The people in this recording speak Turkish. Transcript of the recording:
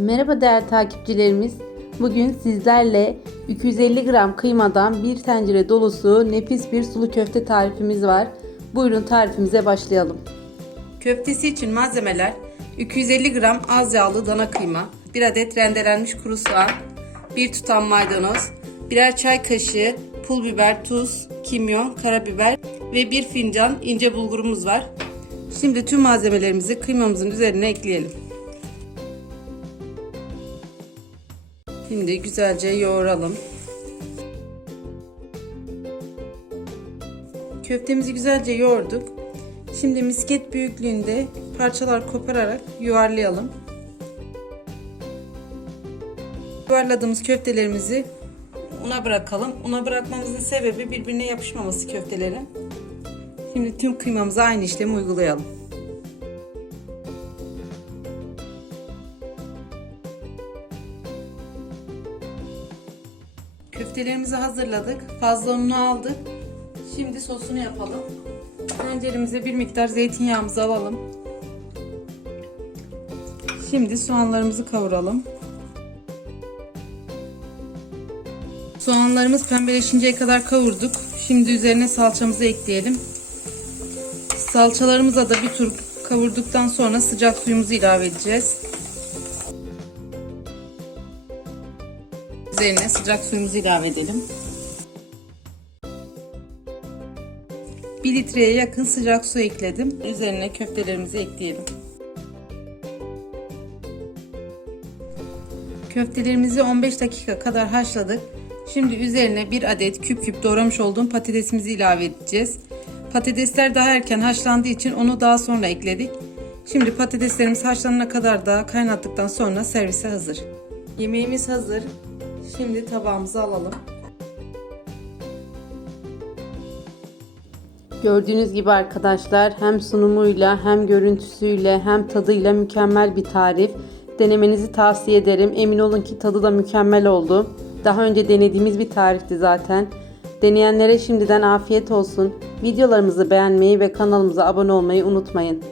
Merhaba değerli takipçilerimiz. Bugün sizlerle 250 gram kıymadan bir tencere dolusu nefis bir sulu köfte tarifimiz var. Buyurun tarifimize başlayalım. Köftesi için malzemeler 250 gram az yağlı dana kıyma, 1 adet rendelenmiş kuru soğan, 1 tutam maydanoz, birer çay kaşığı pul biber, tuz, kimyon, karabiber ve 1 fincan ince bulgurumuz var. Şimdi tüm malzemelerimizi kıymamızın üzerine ekleyelim. Şimdi güzelce yoğuralım. Köftemizi güzelce yoğurduk. Şimdi misket büyüklüğünde parçalar kopararak yuvarlayalım. Yuvarladığımız köftelerimizi una bırakalım. Una bırakmamızın sebebi birbirine yapışmaması köftelerin. Şimdi tüm kıymamıza aynı işlemi uygulayalım. Köftelerimizi hazırladık. Fazla ununu aldık. Şimdi sosunu yapalım. Tenceremize bir miktar zeytinyağımızı alalım. Şimdi soğanlarımızı kavuralım. Soğanlarımız pembeleşinceye kadar kavurduk. Şimdi üzerine salçamızı ekleyelim. Salçalarımıza da bir tur kavurduktan sonra sıcak suyumuzu ilave edeceğiz. Üzerine sıcak suyumuzu ilave edelim. 1 litreye yakın sıcak su ekledim. Üzerine köftelerimizi ekleyelim. Köftelerimizi 15 dakika kadar haşladık. Şimdi üzerine bir adet küp küp doğramış olduğum patatesimizi ilave edeceğiz. Patatesler daha erken haşlandığı için onu daha sonra ekledik. Şimdi patateslerimiz haşlanana kadar da kaynattıktan sonra servise hazır. Yemeğimiz hazır. Şimdi tabağımıza alalım. Gördüğünüz gibi arkadaşlar hem sunumuyla hem görüntüsüyle hem tadıyla mükemmel bir tarif. Denemenizi tavsiye ederim. Emin olun ki tadı da mükemmel oldu. Daha önce denediğimiz bir tarifti zaten. Deneyenlere şimdiden afiyet olsun. Videolarımızı beğenmeyi ve kanalımıza abone olmayı unutmayın.